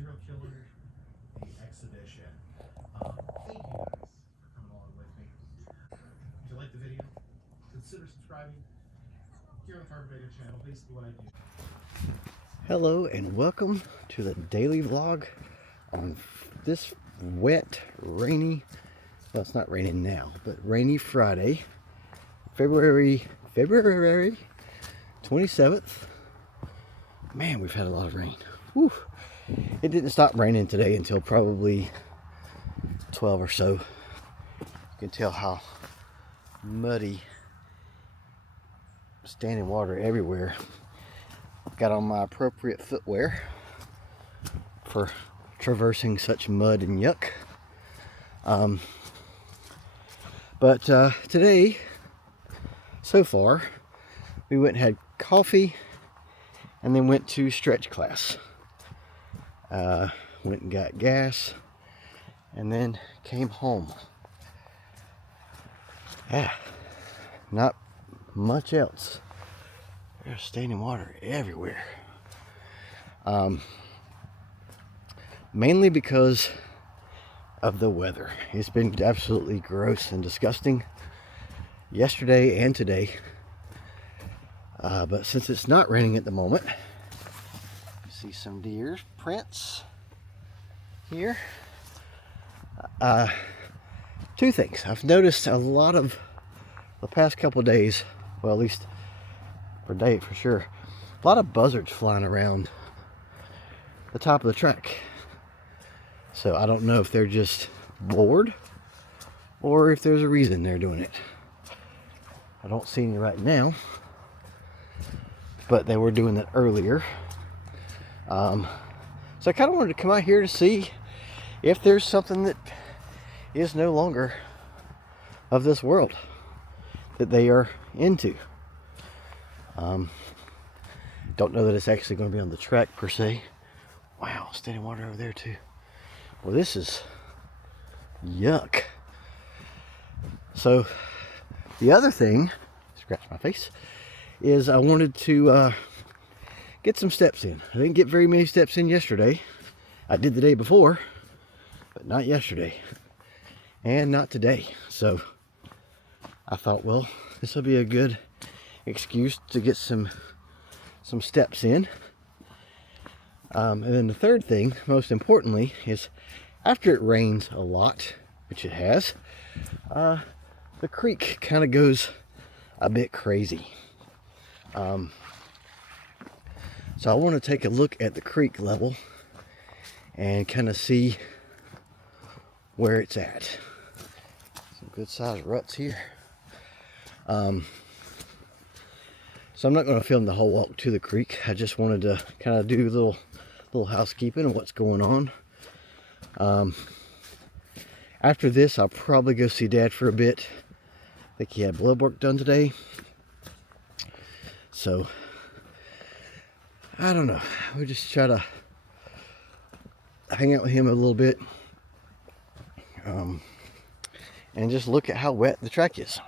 serial killer, the expedition. Thank you guys for coming along with me. If you like the video, consider subscribing here on the Carver Video channel. Basically what I do. Hello and welcome to the daily vlog on this wet, rainy, well it's not raining now, but rainy Friday, February 27th. Man, we've had a lot of rain. Whew. It didn't stop raining today until probably 12 or so. You can tell how muddy, standing water everywhere. Got on my appropriate footwear for traversing such mud and yuck. But today, so far, we went and had coffee and then went to stretch class. Went and got gas and then came home. Yeah, not much else. There's standing water everywhere. Mainly because of the weather. It's been absolutely gross and disgusting yesterday and today. But since it's not raining at the moment, you see some deer prints here. Two things. I've noticed a lot of the past couple days, well, at least for day for sure, a lot of buzzards flying around the top of the track. So I don't know if they're just bored or if there's a reason they're doing it. I don't see any right now, but they were doing that earlier. So I kind of wanted to come out here to see if there's something that is no longer of this world that they are into. Don't know that it's actually going to be on the track per se. Wow, standing water over there too. Well, this is yuck. So the other thing, scratch my face, is I wanted to get some steps in. I didn't get very many steps in yesterday. I did the day before, but not yesterday and not today. So I thought, well, this will be a good excuse to get some steps in. And then the third thing, most importantly, is after it rains a lot, which it has, the creek kind of goes a bit crazy. So I want to take a look at the creek level and kind of see where it's at. Some good sized ruts here. So I'm not going to film the whole walk to the creek. I just wanted to kind of do a little housekeeping of what's going on. After this, I'll probably go see Dad for a bit. I think he had blood work done today. So I don't know. We'll just try to hang out with him a little bit. And just look at how wet the track is.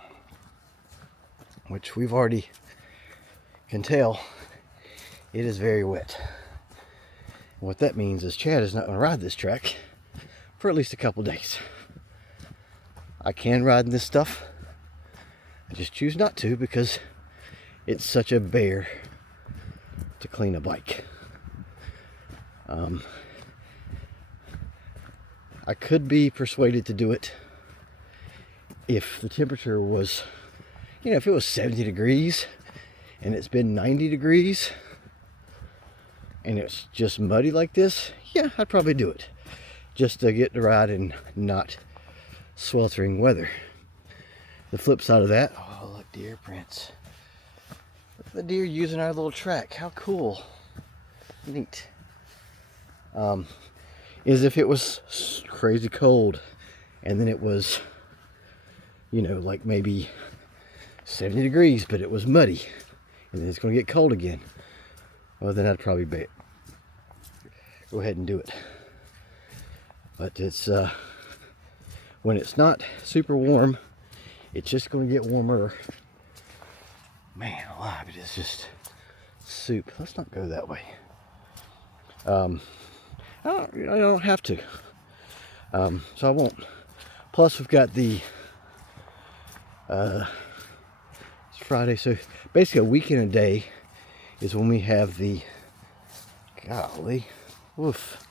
Which we've already can tell it is very wet. And what that means is Chad is not going to ride this track for at least a couple days. I can ride in this stuff. I just choose not to because it's such a bear to clean a bike. I could be persuaded to do it if the temperature was, if it was 70 degrees and it's been 90 degrees and it's just muddy like this, yeah, I'd probably do it just to get to ride in not sweltering weather. The flip side of that, oh look, deer prints. Look at the deer using our little track. How cool. Neat. Is if it was crazy cold and then it was, like maybe 70 degrees, but it was muddy and then it's going to get cold again. Well, then I'd probably go ahead and do it. But it's when it's not super warm, it's just going to get warmer. Man alive, it is just soup. Let's not go that way. I don't have to. So I won't. Plus we've got the it's Friday, so basically a week and a day is when we have the, golly, woof,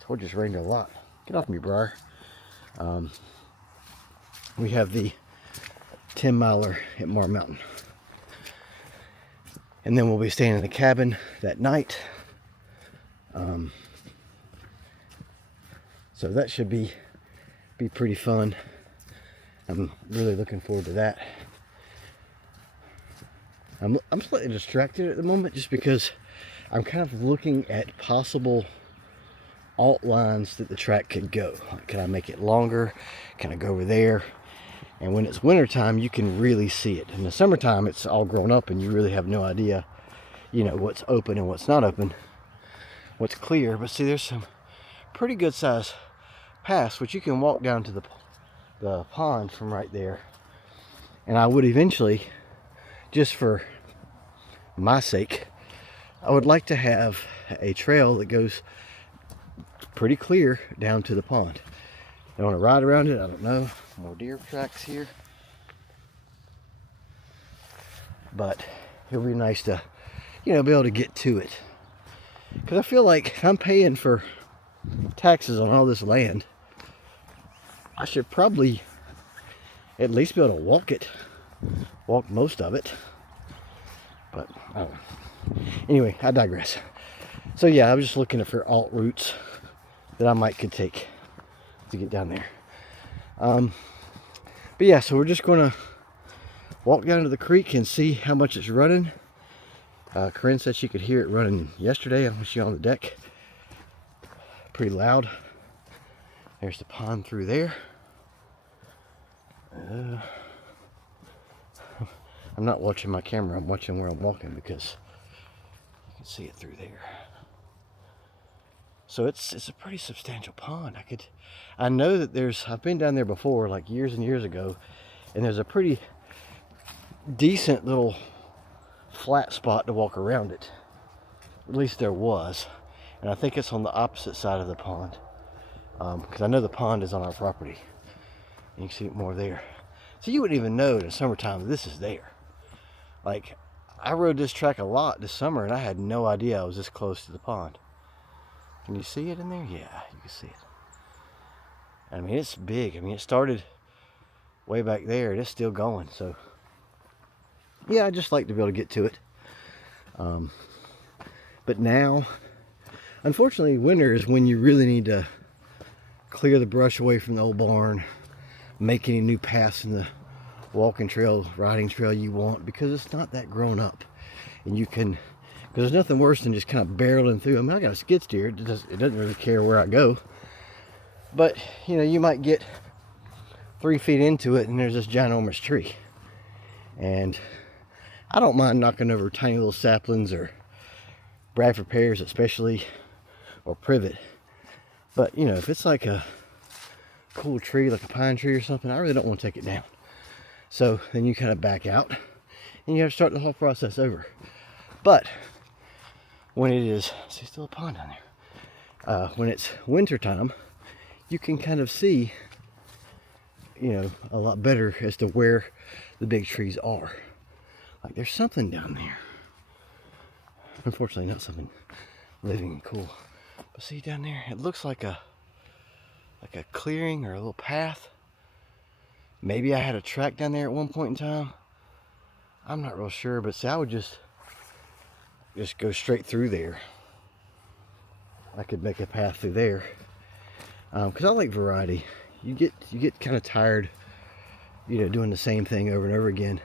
told you it's rained a lot. Get off me, Briar. We have the 10-miler at Mar Mountain. And then we'll be staying in the cabin that night. So that should be pretty fun. I'm really looking forward to that. I'm slightly distracted at the moment just because I'm kind of looking at possible alt lines that the track could go. Like, can I make it longer? Can I go over there? And when it's wintertime, you can really see it. In the summertime, it's all grown up and you really have no idea, you know, what's open and what's not open, what's clear. But see, there's some pretty good size paths which you can walk down to the pond from right there. And I would eventually, just for my sake, I would like to have a trail that goes pretty clear down to the pond. I want to ride around it, I don't know. More deer tracks here. But it'll be nice to, you know, be able to get to it. Because I feel like if I'm paying for taxes on all this land, I should probably at least be able to walk it. Walk most of it. But I don't know. Anyway, I digress. So yeah, I was just looking for alt routes that I could take to get down there. But yeah, so we're just gonna walk down to the creek and see how much it's running. Corinne said she could hear it running yesterday when she was on the deck. Pretty loud. There's the pond through there. I'm not watching my camera, I'm watching where I'm walking because you can see it through there. So it's a pretty substantial pond. I know that I've been down there before, like years and years ago, and there's a pretty decent little flat spot to walk around it. At least there was. And I think it's on the opposite side of the pond. Because I know the pond is on our property. And you can see it more there. So you wouldn't even know in the summertime that this is there. Like, I rode this track a lot this summer and I had no idea I was this close to the pond. Can you see it in there? Yeah, you can see it. I mean, it's big. I mean, it started way back there and it's still going. So, yeah, I just like to be able to get to it. But now, unfortunately, winter is when you really need to clear the brush away from the old barn, make any new paths in the walking trail, riding trail you want, because it's not that grown up. And you can, because there's nothing worse than just kind of barreling through. I mean, I got a skid steer. It doesn't really care where I go. But, you know, you might get 3 feet into it and there's this ginormous tree. And I don't mind knocking over tiny little saplings or Bradford pears especially, or privet. But, you know, if it's like a cool tree, like a pine tree or something, I really don't want to take it down. So then you kind of back out and you have to start the whole process over. But when it is, see, still a pond down there. When it's winter time, you can kind of see, you know, a lot better as to where the big trees are. Like there's something down there. Unfortunately, not something living and cool. But see down there, it looks like a clearing or a little path. Maybe I had a track down there at one point in time. I'm not real sure, but see, I would just go straight through there. I could make a path through there. Because I like variety. You get kind of tired, you know, doing the same thing over and over again.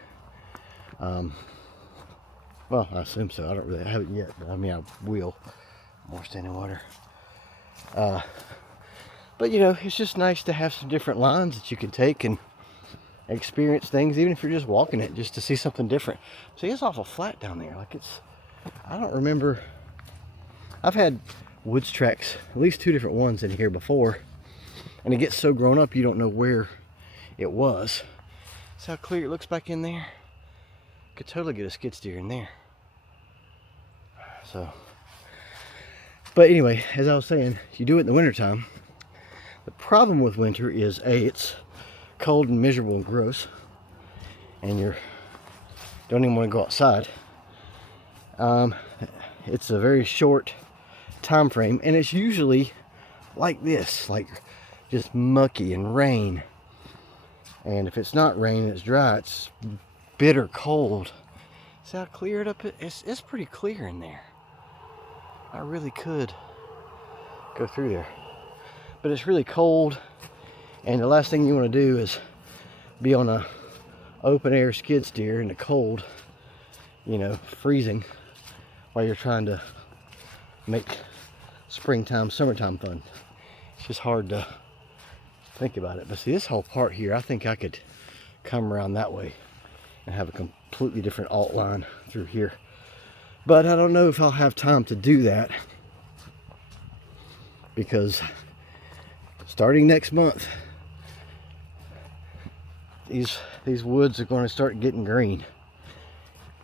Well, I assume so. I haven't yet, but I mean, I will. More standing water. But you know, it's just nice to have some different lines that you can take and experience things, even if you're just walking it, just to see something different. See, it's awful flat down there. Like I don't remember. I've had woods tracks, at least 2 different ones in here before, and it gets so grown up you don't know where it was. See how clear it looks back in there? Could totally get a skid steer in there. So But anyway, as I was saying, you do it in the wintertime. The problem with winter is A, it's cold and miserable and gross, and you don't even want to go outside. It's a very short time frame, and it's usually like this, like just mucky and rain. And if it's not rain, it's dry, it's bitter cold. See how clear it up is? It's pretty clear in there. I really could go through there, but it's really cold, and the last thing you want to do is be on a open air skid steer in the cold, you know, freezing, while you're trying to make springtime, summertime fun. It's just hard to think about it. But see, this whole part here, I think I could come around that way and have a completely different alt line through here. But I don't know if I'll have time to do that, because starting next month, these woods are going to start getting green.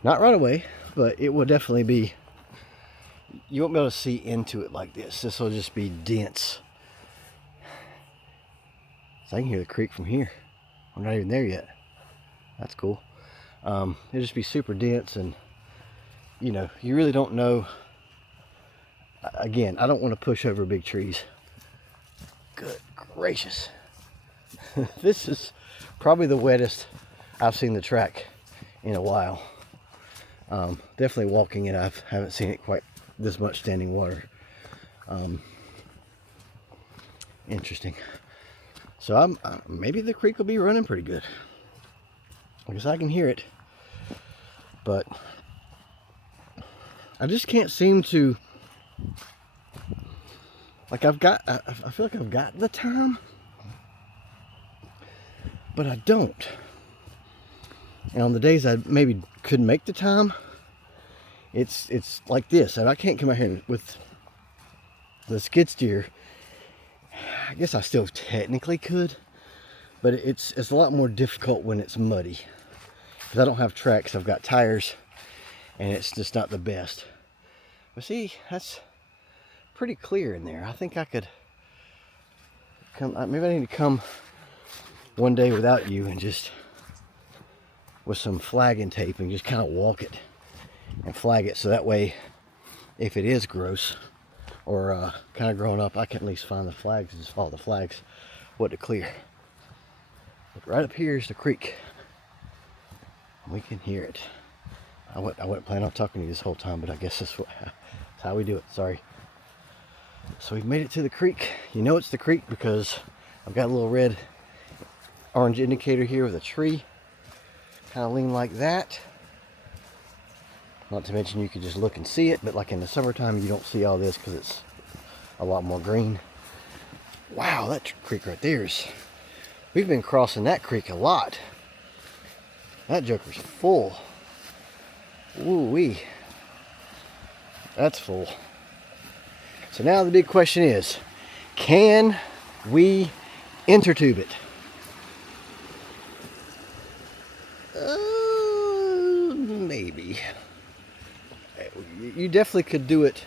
Not right away, but it will definitely be, you won't be able to see into it like this. This will just be dense. So I can hear the creek from here. I'm not even there yet. That's cool. It'll just be super dense, and you know, you really don't know. Again, I don't want to push over big trees. Good gracious. This is probably the wettest I've seen the track in a while. Definitely walking it, I haven't seen it quite this much standing water. Interesting. So maybe the creek will be running pretty good. I guess I can hear it, but I just can't seem to, like, I feel like I've got the time, but I don't. And on the days I maybe could make the time, it's like this, and I can't come out here with the skid steer. I guess I still technically could, but it's a lot more difficult when it's muddy, because I don't have tracks. I've got tires, and it's just not the best. But see, that's pretty clear in there. I think I could come, maybe I need to come one day without you and just with some flagging tape and just kind of walk it and flag it, so that way if it is gross or kind of growing up, I can at least find the flags and just follow the flags what to clear. But right up here is the creek. We can hear it. I wasn't planning on talking to you this whole time, but I guess that's how we do it. Sorry. So we've made it to the creek. You know it's the creek because I've got a little red orange indicator here with a tree. Kind of lean like that. Not to mention you could just look and see it, but like in the summertime you don't see all this because it's a lot more green. Wow, that creek right there is, we've been crossing that creek a lot. That joker's full. Ooh-wee. That's full. So now the big question is, can we intertube it? Maybe. You definitely could do it.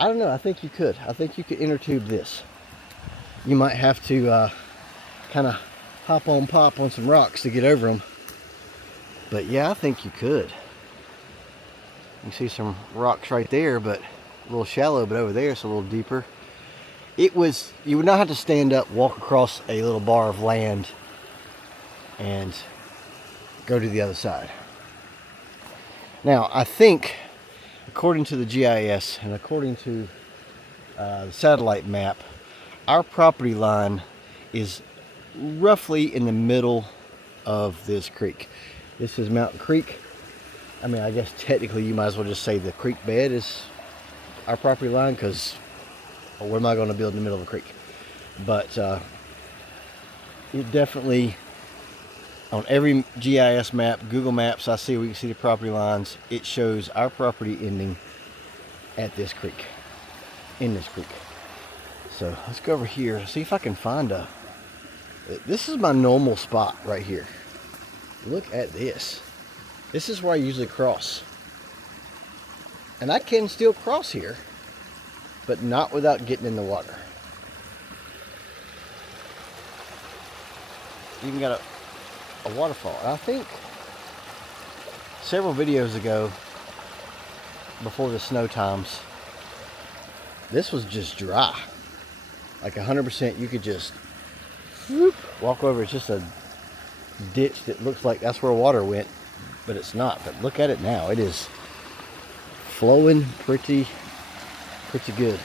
I don't know, I think you could. I think you could intertube this. You might have to kind of hop on pop on some rocks to get over them. But yeah, I think you could. You see some rocks right there, but a little shallow, but over there it's a little deeper. You would not have to stand up, walk across a little bar of land and go to the other side. Now, I think, according to the GIS and according to the satellite map, our property line is roughly in the middle of this creek. This is Mountain Creek. I mean, I guess technically you might as well just say the creek bed is our property line, because where am I going to build in the middle of a creek? But it definitely, on every GIS map, Google Maps, I see, we can see the property lines. It shows our property ending at this creek, in this creek. So let's go over here, see if I can find this is my normal spot right here. Look at this. This is where I usually cross. And I can still cross here, but not without getting in the water. Even got a waterfall. And I think several videos ago, before the snow times, this was just dry. Like 100%, you could just whoop, walk over. It's just a ditch that looks like that's where water went, but it's not. But look at it now. It is flowing pretty good.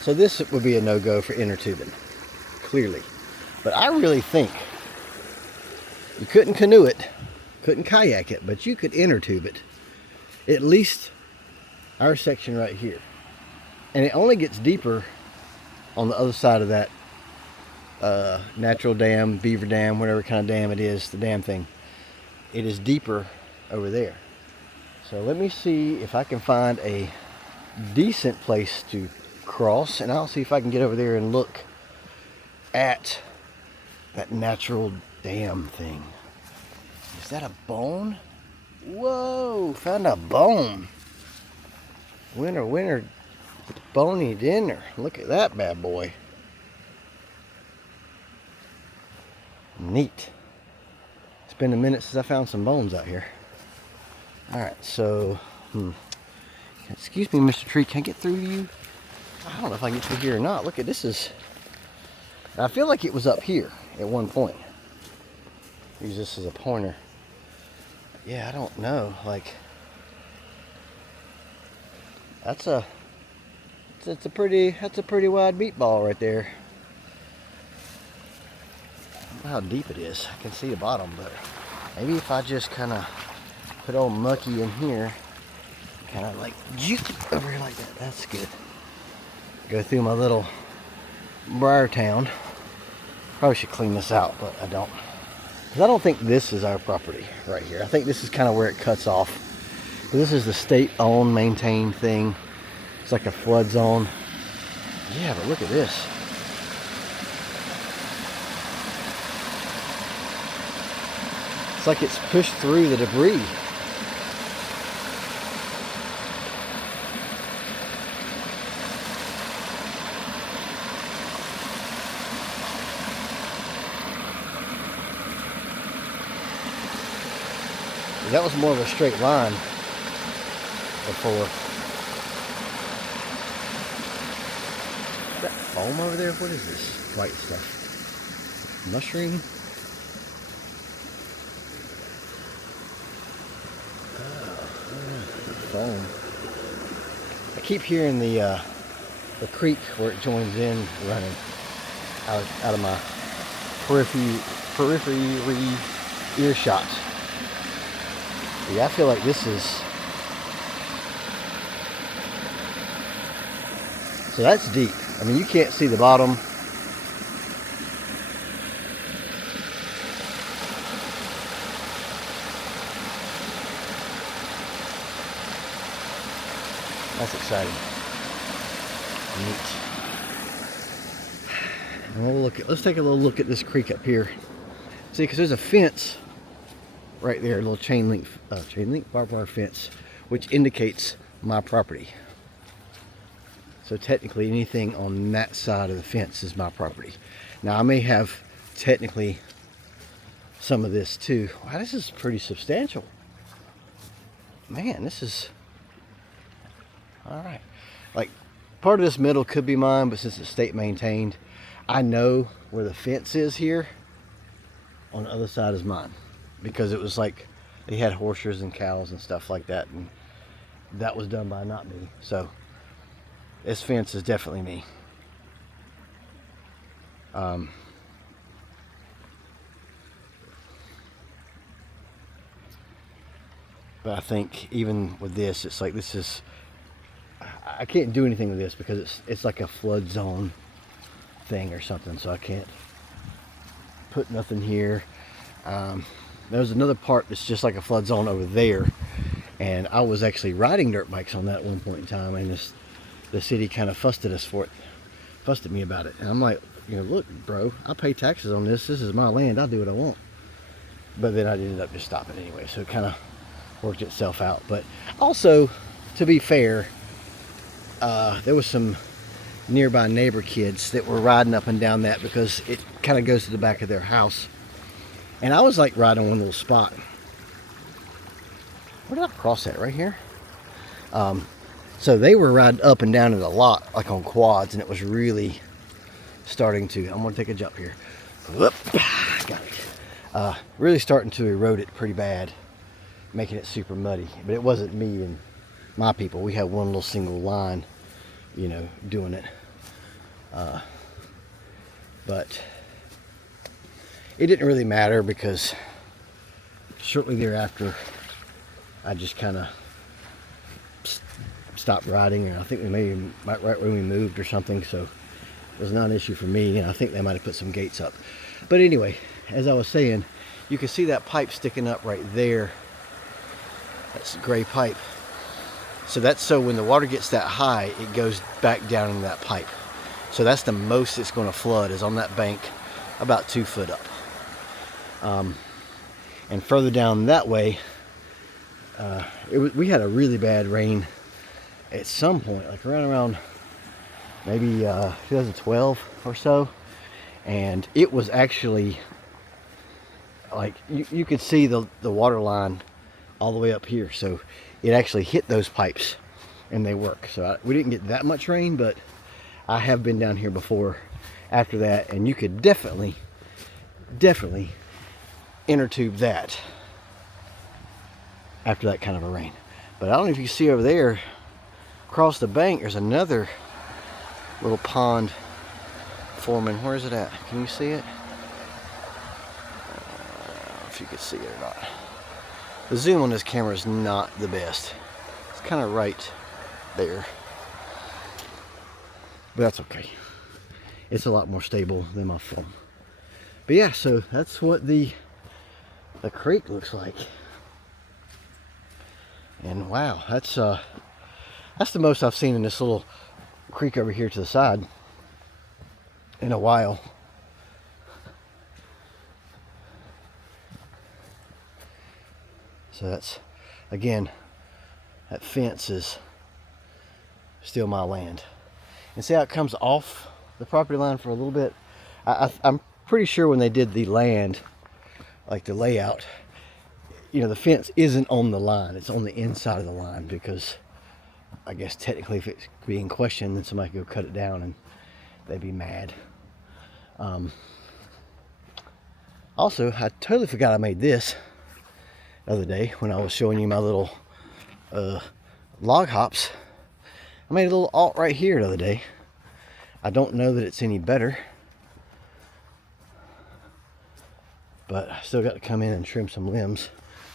So this would be a no-go for inner tubing, clearly. But I really think you couldn't canoe it, couldn't kayak it, but you could inner tube it. At least our section right here. And it only gets deeper on the other side of that natural dam, beaver dam, whatever kind of dam it is, the dam thing. It is deeper over there. So let me see if I can find a decent place to cross, and I'll see if I can get over there and look at that natural dam thing. Is that a bone? Whoa, found a bone. Winter bony dinner. Look at that bad boy. Neat. It's been a minute since I found some bones out here. Alright, so excuse me, Mr. Tree, can I get through to you? I don't know if I can get through here or not. Look at this. I feel like it was up here at one point. Use this as a pointer. Yeah, I don't know. Like, that's a pretty wide meatball right there. I don't know how deep it is. I can see the bottom, but maybe if I just kind of put old Mucky in here, kind of like juke it over here like that. That's good. Go through my little briar town. Probably should clean this out, but I don't. Because I don't think this is our property right here. I think this is kind of where it cuts off. This is the state-owned, maintained thing. It's like a flood zone. Yeah, but look at this. It's like it's pushed through the debris. That was more of a straight line before. Is that foam over there? What is this white stuff? Mushroom? Foam. I keep hearing the creek where it joins in running out of my periphery earshot. Yeah, I feel like this is... So that's deep. I mean, you can't see the bottom. That's exciting. Neat. And we'll let's take a little look at this creek up here. See, because there's a fence right there, a little chain link barbed wire fence, which indicates my property. So technically anything on that side of the fence is my property. Now I may have technically some of this too. Wow, this is pretty substantial. Man, this is all right. Like, part of this middle could be mine, but since it's state maintained, I know where the fence is here. On the other side is mine. Because it was like they had horses and cows and stuff like that, and that was done by not me. So this fence is definitely me. But I think even with this, it's like this is, I can't do anything with this because it's like a flood zone thing or something, so I can't put nothing here. There's another part that's just like a flood zone over there, and I was actually riding dirt bikes on that at one point in time, and the city kind of fussed at me about it, and I'm like, you know, look, bro, I pay taxes on this. This is my land. I'll do what I want. But then I ended up just stopping anyway. So it kind of worked itself out. But also, to be fair, there was some nearby neighbor kids that were riding up and down that because it kind of goes to the back of their house. And I was like riding one little spot. Where did I cross that? Right here? So they were riding up and down it a lot, like on quads, and it was really starting to, I'm gonna take a jump here. Whoop, got it. Really starting to erode it pretty bad, making it super muddy. But it wasn't me and my people. We had one little single line, you know, doing it. But it didn't really matter because shortly thereafter, I just kind of stopped riding, and I think we maybe right when we moved or something, so it was not an issue for me, and I think they might have put some gates up. But anyway, as I was saying, you can see that pipe sticking up right there. That's a gray pipe. So that's so when the water gets that high, it goes back down in that pipe. So that's the most it's going to flood, is on that bank about 2 foot up. And further down that way, we had a really bad rain at some point, like around maybe 2012 or so, and it was actually like you could see the water line all the way up here. So it actually hit those pipes and they work. So we didn't get that much rain, but I have been down here before after that, and you could definitely inner tube that after that kind of a rain. But I don't know if you can see over there across the bank, there's another little pond forming. Where is it at? Can you see it? If you could see it or not. The zoom on this camera is not the best. It's kind of right there. But that's okay. It's a lot more stable than my phone. But yeah, so that's what the creek looks like. And wow, that's the most I've seen in this little creek over here to the side in a while. So that's, again, that fence is still my land. And see how it comes off the property line for a little bit? I'm pretty sure when they did the land, like the layout, you know, the fence isn't on the line. It's on the inside of the line because I guess technically if it's being questioned, then somebody could go cut it down and they'd be mad. Also, I totally forgot I made this the other day when I was showing you my little log hops. I made a little alt right here the other day. I don't know that it's any better, but I still got to come in and trim some limbs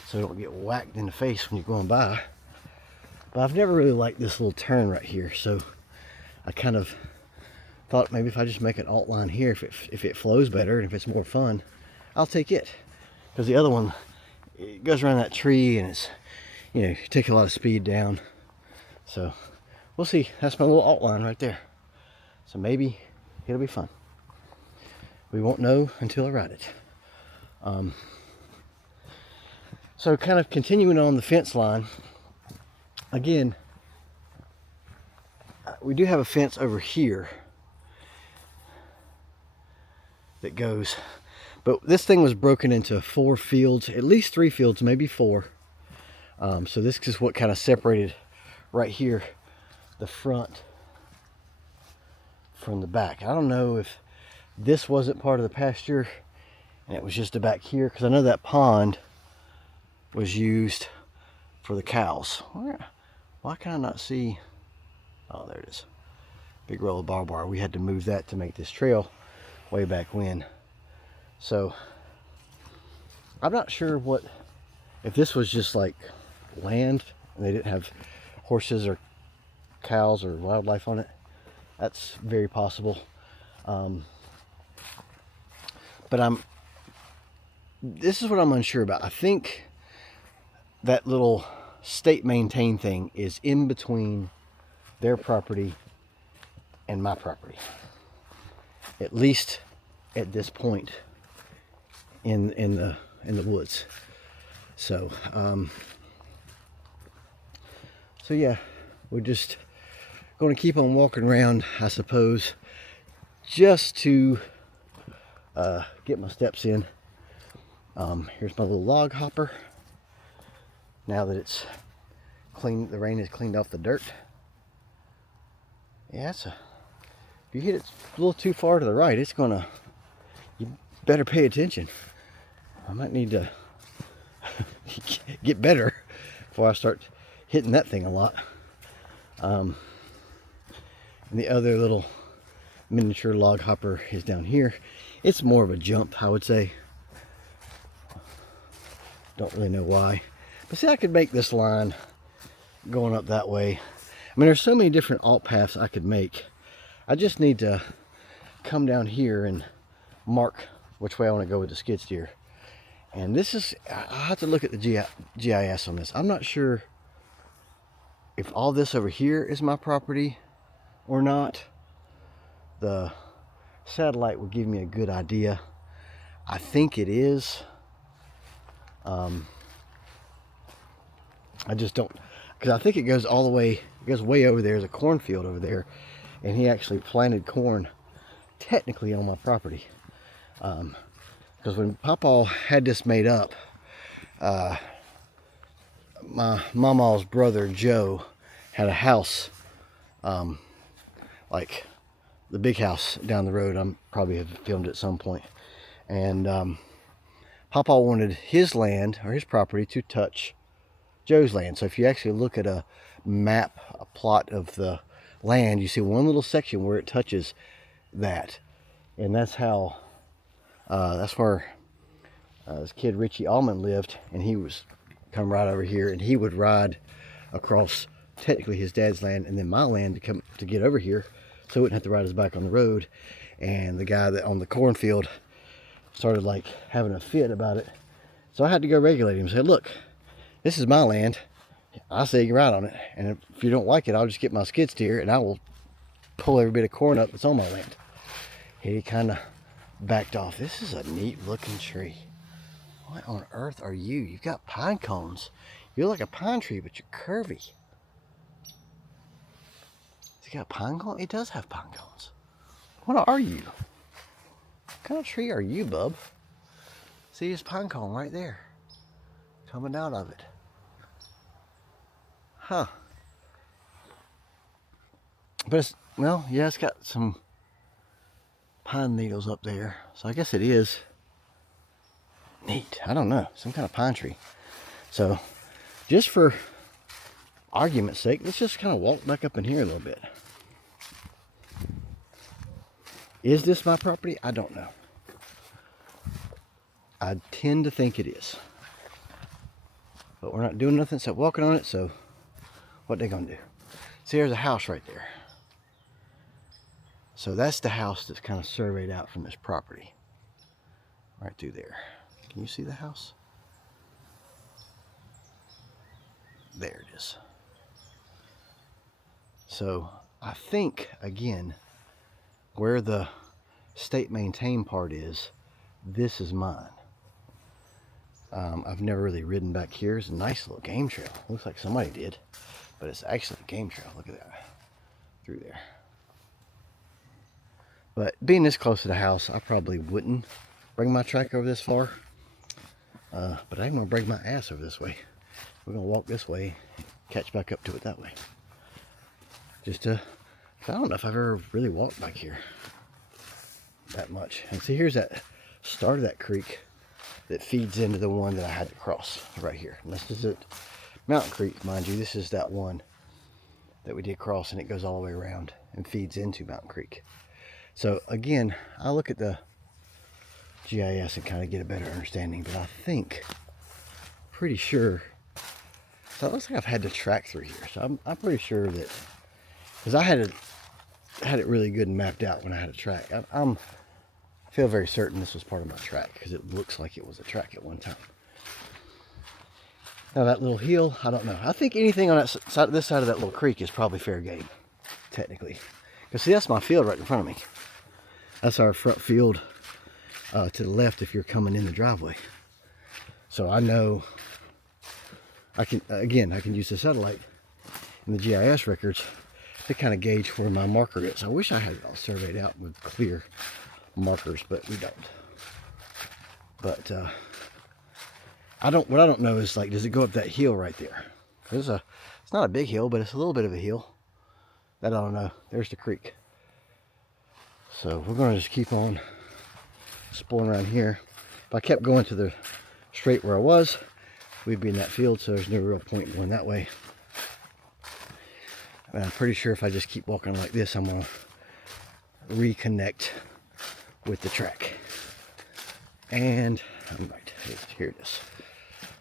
so I don't get whacked in the face when you're going by. But I've never really liked this little turn right here, so I kind of thought maybe if I just make an alt line here, if it flows better and if it's more fun, I'll take it. Because the other one, it goes around that tree and it's, you know, you take a lot of speed down. So we'll see. That's my little alt line right there. So maybe it'll be fun. We won't know until I ride it. So kind of continuing on the fence line, again, we do have a fence over here that goes, but this thing was broken into 4 fields, at least 3 fields, maybe 4. So this is what kind of separated right here the front from the back. I don't know if this wasn't part of the pasture and it was just a back here, because I know that pond was used for the cows. Why can I not see? Oh, there it is. Big roll of barbed wire. We had to move that to make this trail way back when. So I'm not sure if this was just like land and they didn't have horses or cows or wildlife on it. That's very possible. But this is what I'm unsure about. I think that little state maintained thing is in between their property and my property. at least at this point in the woods. So so yeah, we're just going to keep on walking around, I suppose, just to get my steps in. Here's my little log hopper. Now that it's clean, the rain has cleaned off the dirt. Yeah, if you hit it a little too far to the right, it's gonna, you better pay attention. I might need to get better before I start hitting that thing a lot. And the other little miniature log hopper is down here. It's more of a jump, I would say. Don't really know why. But see, I could make this line going up that way. I mean, there's so many different alt paths I could make. I just need to come down here and mark which way I want to go with the skid steer. And this is, I'll have to look at the GIS on this. I'm not sure if all this over here is my property or not. The satellite will give me a good idea. I think it is. I just don't, because I think it goes all the way, it goes way over there. There's a cornfield over there, and he actually planted corn technically on my property. Because when Papa had this made up, my mama's brother Joe had a house, like the big house down the road. I'm probably have filmed it at some point. And Papa wanted his land, or his property, to touch Joe's land. So if you actually look at a map, a plot of the land, you see one little section where it touches that. And that's how, that's where this kid Richie Allman lived, and he was come right over here, and he would ride across technically his dad's land and then my land to come to get over here, so he wouldn't have to ride his bike on the road. And the guy that on the cornfield started like having a fit about it, so I had to go regulate him and say, look, this is my land. I say you can ride on it, and if you don't like it, I'll just get my skid steer and I will pull every bit of corn up that's on my land. He kind of backed off. This is a neat looking tree. What on earth are you? You've got pine cones. You're like a pine tree, but you're curvy. Has he got pine cones? It does have pine cones. What are you? What kind of tree are you, bub? See his pine cone right there, coming out of it. Huh. But it's, well, yeah, it's got some pine needles up there. So I guess it is neat. I don't know. Some kind of pine tree. So just for argument's sake, let's just kind of walk back up in here a little bit. Is this my property? I don't know. I tend to think it is. But we're not doing nothing except walking on it, so what they gonna do? See, there's a house right there. So that's the house that's kind of surveyed out from this property. Right through there. Can you see the house? There it is. So I think, again, where the state maintained part is, this is mine. I've never really ridden back here. It's a nice little game trail. Looks like somebody did, but it's actually a game trail. Look at that, through there. But being this close to the house, I probably wouldn't bring my trike over this far. But I'm gonna bring my ass over this way. We're gonna walk this way, catch back up to it that way. Just to, I don't know if I've ever really walked back here that much. And see, here's that start of that creek that feeds into the one that I had to cross right here. And this is it, Mountain Creek, mind you. This is that one that we did cross, and it goes all the way around and feeds into Mountain Creek. So again, I look at the GIS and kind of get a better understanding, but I think, pretty sure, so it looks like I've had to track through here. So I'm pretty sure that, because I had it really good and mapped out when I had a track. I feel very certain this was part of my track, because it looks like it was a track at one time. Now that little hill, I don't know. I think anything on that side, this side of that little creek is probably fair game, technically. Because see, that's my field right in front of me. That's our front field to the left if you're coming in the driveway. So I know I can use the satellite and the GIS records to kind of gauge where my marker is. I wish I had it all surveyed out with clear markers, but we don't. But what I don't know is, like, does it go up that hill right there? It's not a big hill, but it's a little bit of a hill. That I don't know. There's the creek. So we're going to just keep on exploring around here. If I kept going to the straight where I was, we'd be in that field, so there's no real point going that way. And I'm pretty sure if I just keep walking like this, I'm going to reconnect with the track. And I'm right, here it is.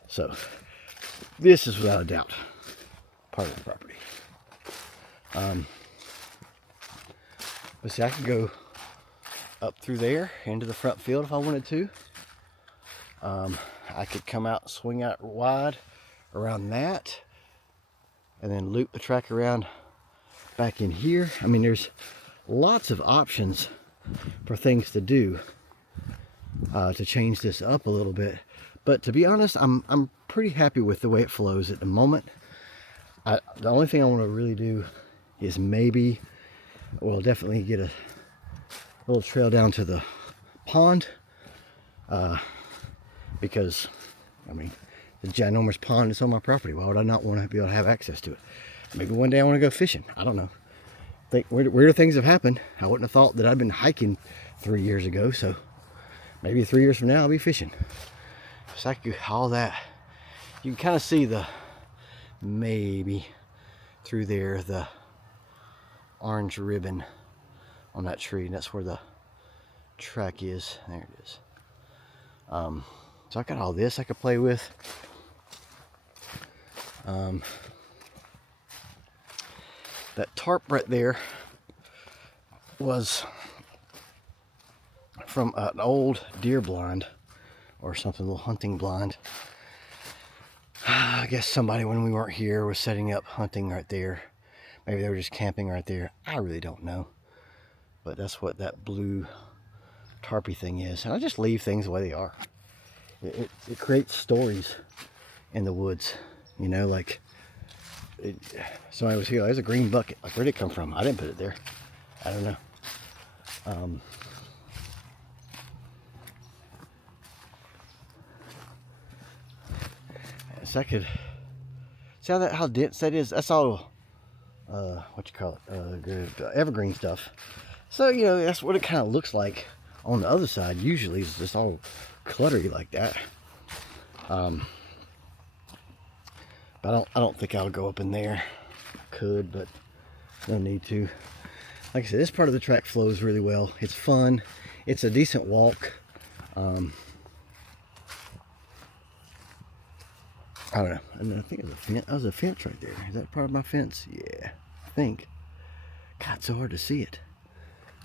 So this is without a doubt part of the property. But see, I could go up through there into the front field if I wanted to. I could come out, swing out wide around that, and then loop the track around back in here. I mean, there's lots of options for things to do to change this up a little bit. But to be honest, I'm pretty happy with the way it flows at the moment. The only thing I want to really do is maybe, well, definitely get a little trail down to the pond, because, I mean, the ginormous pond is on my property. Why would I not want to be able to have access to it? Maybe one day I want to go fishing. I don't know. Weird things have happened. I wouldn't have thought that I'd been hiking 3 years ago, so maybe 3 years from now I'll be fishing. So I could all that. You can kind of see maybe through there, the orange ribbon on that tree, and that's where the track is. There it is. So I got all this I could play with. That tarp right there was from an old deer blind or something, a little hunting blind. I guess somebody, when we weren't here, was setting up hunting right there. Maybe they were just camping right there. I really don't know. But that's what that blue tarpy thing is. And I just leave things the way they are. It creates stories in the woods. You know, like, somebody was here, there's a green bucket. Like, where did it come from? I didn't put it there. I don't know. So I could see how dense that is. That's all what you call it, good evergreen stuff. So, you know, that's what it kind of looks like on the other side. Usually it's just all cluttery like that. But I don't think I'll go up in there. I could, but no need to. Like I said, this part of the track flows really well. It's fun. It's a decent walk. I don't know. I think there's a fence. There's a fence right there. Is that part of my fence? Yeah, I think. God, it's so hard to see it.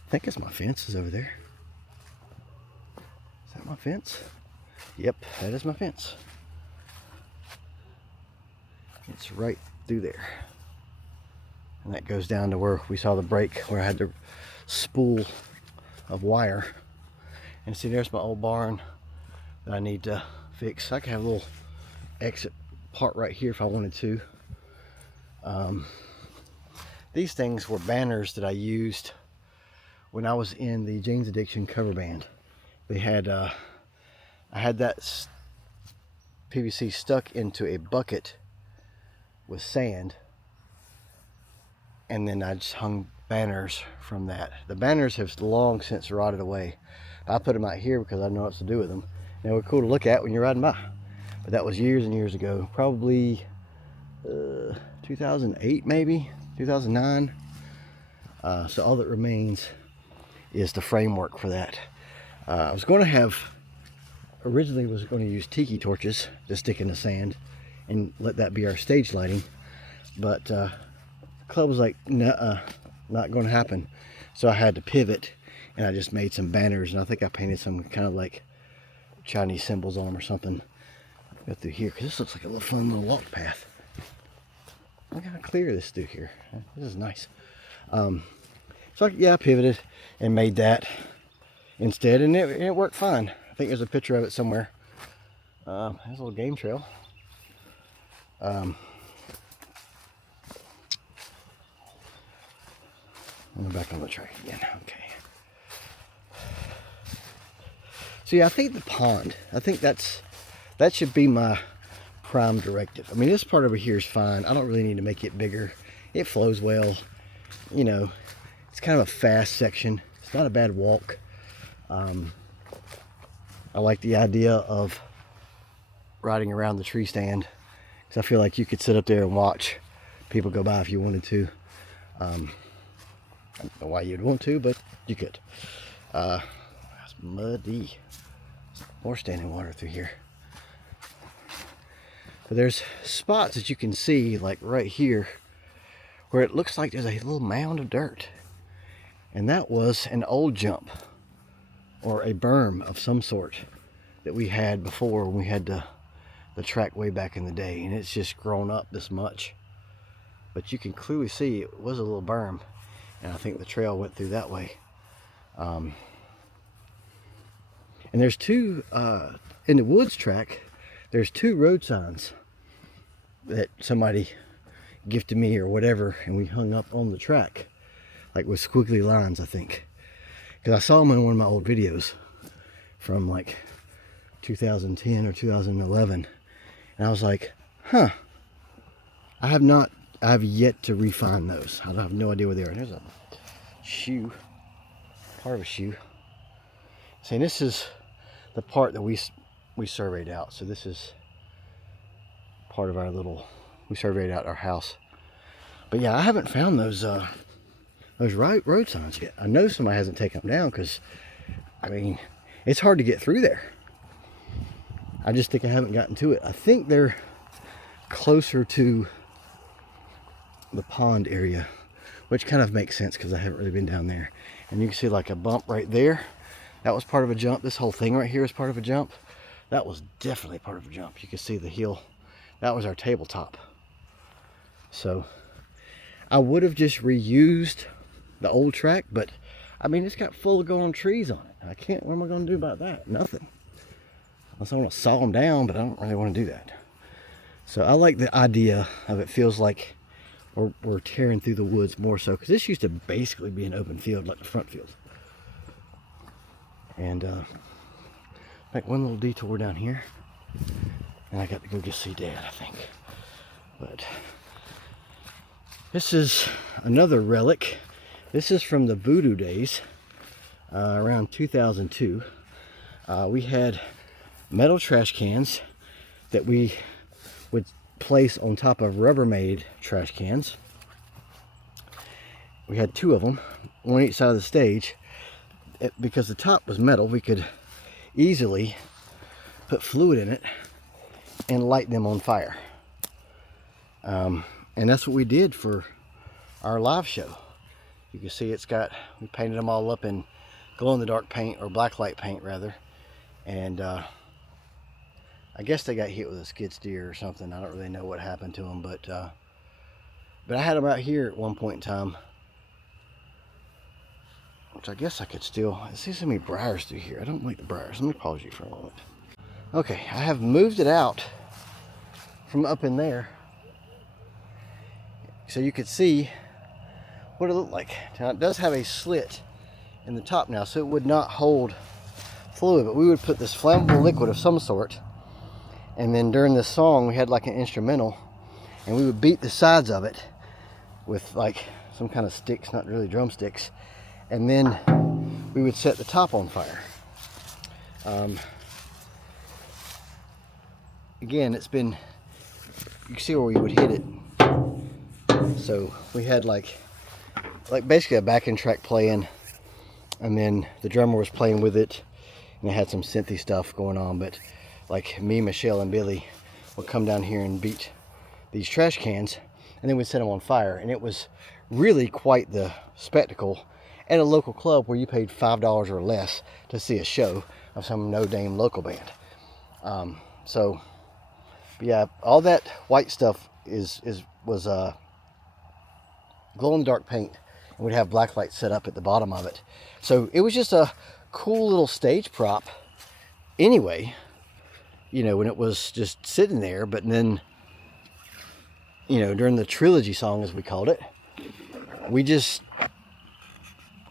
I think it's my fence is over there. Is that my fence? Yep, that is my fence. It's right through there. And that goes down to where we saw the break, where I had the spool of wire. And see, there's my old barn that I need to fix. I could have a little exit part right here if I wanted to. These things were banners that I used when I was in the Jane's Addiction cover band. They had I had that PVC stuck into a bucket with sand, and then I just hung banners from that. The banners have long since rotted away. I put them out here because I know what to do with them. They were cool to look at when you're riding by. But that was years and years ago, probably 2008 maybe, 2009. So all that remains is the framework for that. I was going to have, originally was going to use tiki torches to stick in the sand and let that be our stage lighting. But the club was like, nah, not going to happen. So I had to pivot, and I just made some banners, and I think I painted some kind of like Chinese symbols on them or something. Go through here, because this looks like a little fun little walk path. Look how clear this through here. This is nice. So yeah, I pivoted and made that. instead, and it worked fine. I think there's a picture of it somewhere. There's a little game trail. I'm back on the track again. Okay. So yeah, I think the pond, I think that should be my prime directive. I mean, this part over here is fine. I don't really need to make it bigger. It flows well. You know, it's kind of a fast section. It's not a bad walk. I like the idea of riding around the tree stand, because I feel like you could sit up there and watch people go by if you wanted to. I don't know why you'd want to, but you could. It's muddy. More standing water through here. But there's spots that you can see, like right here, where it looks like there's a little mound of dirt. And that was an old jump, or a berm of some sort that we had before when we had the track way back in the day. And it's just grown up this much. But you can clearly see it was a little berm. And I think the trail went through that way. And there's two, in the woods track, there's 2 road signs that somebody gifted me or whatever, and we hung up on the track, like with squiggly lines, I think. Because I saw them in one of my old videos from like 2010 or 2011. And I was like, huh, I have yet to refine those. I have no idea where they are. There's a shoe, part of a shoe. See, this is the part that we surveyed out. So this is part of our little, we surveyed out our house. But yeah, I haven't found those road signs yet. I know somebody hasn't taken them down, because I mean, it's hard to get through there. I just think I haven't gotten to it. I think they're closer to the pond area, which kind of makes sense because I haven't really been down there. And you can see like a bump right there. That was part of a jump. This whole thing right here is part of a jump. That was definitely part of a jump. You can see the hill. That was our tabletop. So I would have just reused the old track, but I mean, it's got full grown trees on it. I can't, what am I going to do about that? Nothing. Unless I want to saw them down, but I don't really want to do that. So I like the idea of it feels like we're tearing through the woods more so, because this used to basically be an open field like the front field. And make one little detour down here, and I got to go just see Dad, I think. But this is another relic. This is from the voodoo days, around 2002. We had metal trash cans that we would place on top of Rubbermaid trash cans. We had 2 of them, one each side of the stage. Because the top was metal, we could easily put fluid in it and light them on fire. And that's what we did for our live show. You can see we painted them all up in glow-in-the-dark paint, or blacklight paint rather. And I guess they got hit with a skid steer or something. I don't really know what happened to them, but I had them out here at one point in time, which I guess I could still, I see so many briars through here. I don't like the briars. Let me pause you for a moment. Okay, I have moved it out from up in there, so you could see what it looked like. Now it does have a slit in the top now, so it would not hold fluid, but we would put this flammable liquid of some sort, and then during this song we had like an instrumental, and we would beat the sides of it with like some kind of sticks, not really drumsticks, and then we would set the top on fire. Again, it's been, you can see where we would hit it. So we had like basically a backing track playing, and then the drummer was playing with it, and it had some synthy stuff going on. But like me, Michelle, and Billy would come down here and beat these trash cans, and then we'd set them on fire. And it was really quite the spectacle at a local club where you paid $5 or less to see a show of some no-name local band. So yeah, all that white stuff was glow-in-the-dark paint, and we'd have black light set up at the bottom of it. So it was just a cool little stage prop anyway, you know, when it was just sitting there. But then, you know, during the trilogy song, as we called it, we just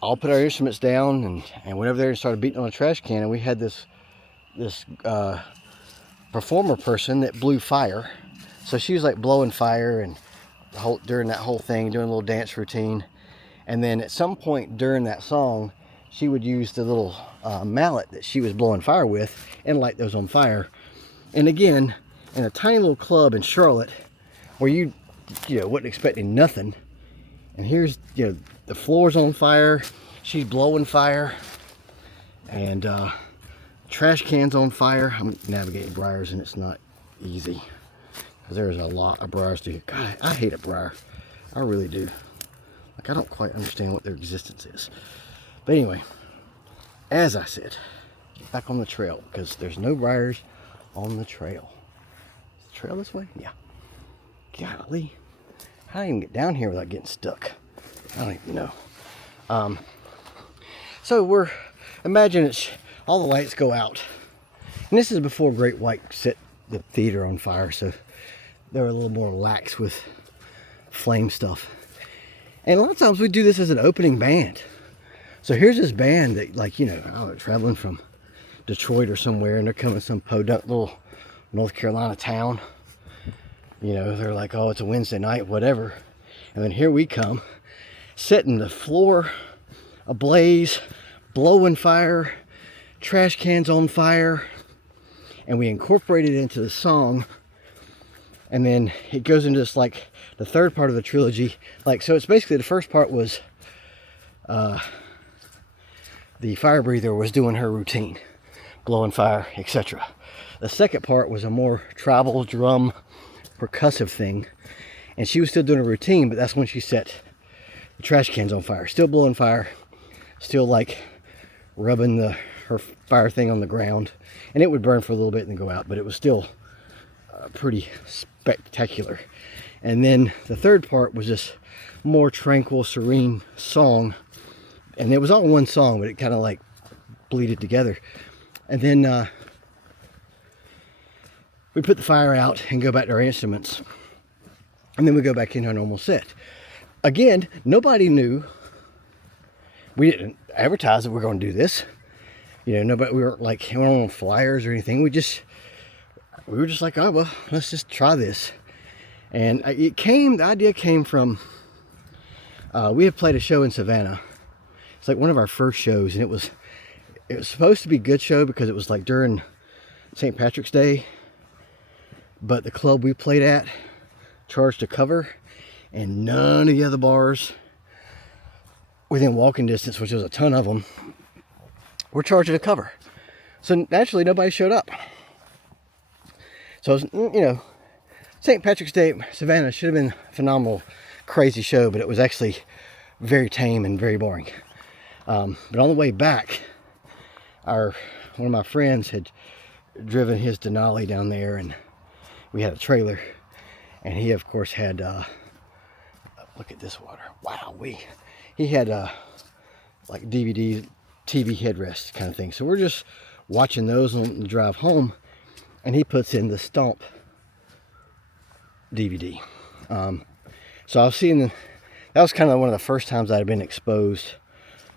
all put our instruments down and went over there and started beating on a trash can. And we had this performer person that blew fire. So she was like blowing fire and during that whole thing, doing a little dance routine. And then at some point during that song, she would use the little mallet that she was blowing fire with and light those on fire. And again, in a tiny little club in Charlotte, where you know, wasn't expecting nothing. And here's, you know, the floor's on fire, she's blowing fire, and trash cans on fire. I'm navigating briars and it's not easy, because there's a lot of briars to get. God, I hate a briar. I really do. Like, I don't quite understand what their existence is. But anyway, as I said, get back on the trail, because there's no briars on the trail. Is the trail this way? Yeah. Golly. How do I even get down here without getting stuck? I don't even know. So imagine it's, all the lights go out. And this is before Great White set the theater on fire, so they were a little more lax with flame stuff. And a lot of times we do this as an opening band. So here's this band that, like, you know, I don't know, traveling from Detroit or somewhere, and they're coming to some podunk little North Carolina town. You know, they're like, oh, it's a Wednesday night, whatever. And then here we come, setting the floor ablaze, blowing fire, trash cans on fire, and we incorporate it into the song. And then it goes into this, like, the third part of the trilogy. Like, so it's basically, the first part was the fire breather was doing her routine, blowing fire, etc. The second part was a more tribal drum percussive thing, and she was still doing a routine, but that's when she set the trash cans on fire, still blowing fire, still like rubbing her fire thing on the ground, and it would burn for a little bit and then go out, but it was still pretty spectacular. And then the third part was this more tranquil, serene song, and it was all one song, but it kind of like bleeded together. And then we put the fire out and go back to our instruments, and then we go back into our normal set. Again, nobody knew. We didn't advertise that we're going to do this. You know, nobody. We weren't like, we weren't on flyers or anything. We were just like, oh well, let's just try this. And the idea came from, we had played a show in Savannah. It's like one of our first shows, and it was supposed to be a good show because it was like during St. Patrick's Day. But the club we played at charged a cover, and none of the other bars within walking distance, which was a ton of them, were charging a cover. So naturally, nobody showed up. So, you know, St. Patrick's Day, Savannah should have been a phenomenal, crazy show, but it was actually very tame and very boring. But on the way back, one of my friends had driven his Denali down there, and we had a trailer, and he of course had look at this water, wow, he had like DVD TV headrest kind of thing. So we're just watching those on the drive home, and he puts in the Stomp DVD. So I was seeing that was kind of one of the first times I'd been exposed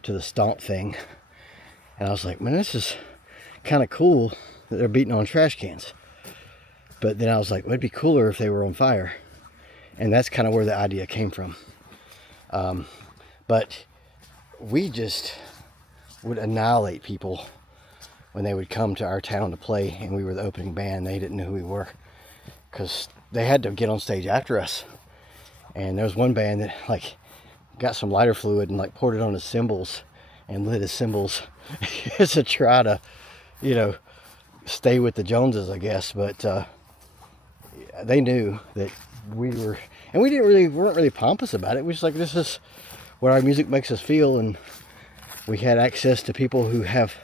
to the Stomp thing, and I was like, man, this is kind of cool that they're beating on trash cans. But then I was like, well, it'd be cooler if they were on fire. And that's kind of where the idea came from. But we just would annihilate people when they would come to our town to play, and we were the opening band. They didn't know who we were, because they had to get on stage after us. And there was one band that like got some lighter fluid and like poured it on his cymbals and lit his cymbals as a try to, you know, stay with the Joneses, I guess. But they knew that we were, and we weren't really pompous about it. We just like, this is what our music makes us feel, and we had access to people who have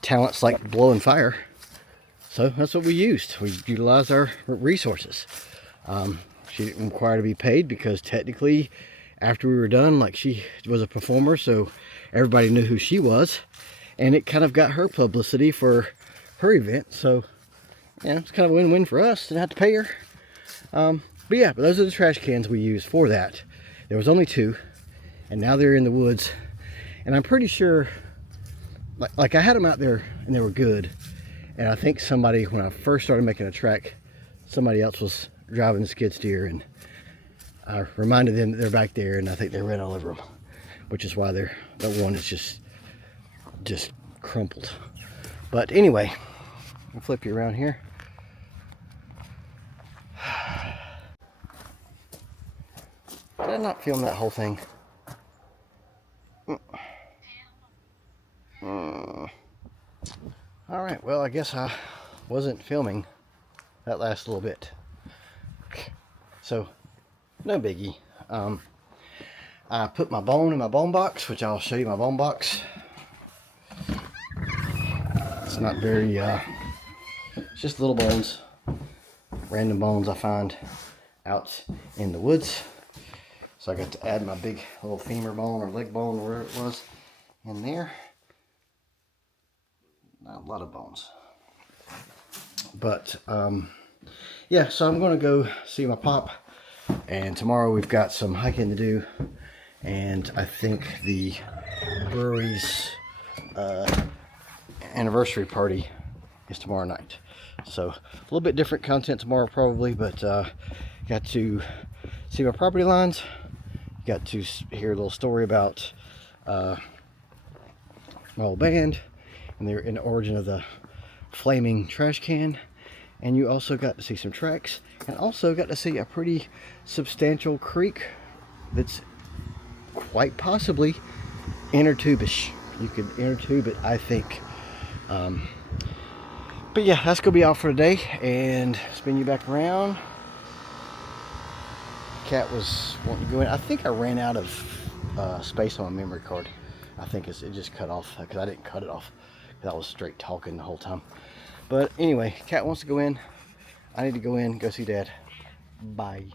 talents like blowing fire, so that's what we used. We utilized our resources. She didn't require to be paid, because technically after we were done, like, she was a performer, so everybody knew who she was, and it kind of got her publicity for her event. So yeah, it's kind of a win-win for us. Didn't have to pay her. But yeah, but those are the trash cans we use for that. There was only 2, and now they're in the woods. And I'm pretty sure, like I had them out there and they were good. And I think somebody, when I first started making a track, somebody else was driving the skid steer, and I reminded them that they're back there, and I think they ran all over them, which is why that one is just crumpled. But anyway, I'll flip you around here. Did I not film that whole thing? All right, well, I guess I wasn't filming that last little bit. So, no biggie. I put my bone in my bone box, which I'll show you my bone box. It's not very, it's just little bones, random bones I find out in the woods. So I got to add my big little femur bone or leg bone, or whatever it was, in there. Not a lot of bones. But, yeah, so I'm going to go see my pop. And tomorrow we've got some hiking to do. And I think the brewery's anniversary party is tomorrow night. So a little bit different content tomorrow probably, but got to see my property lines. Got to hear a little story about my old band and the origin of the flaming trash can. And you also got to see some tracks, and also got to see a pretty substantial creek that's quite possibly inner tube-ish. You could inner tube it, I think. But yeah, that's gonna be all for today, and spin you back around. Cat was wanting to go in. I think I ran out of space on my memory card. I think it just cut off because I didn't cut it off, because I was straight talking the whole time. But anyway, Cat wants to go in. I need to go in, go see Dad. Bye.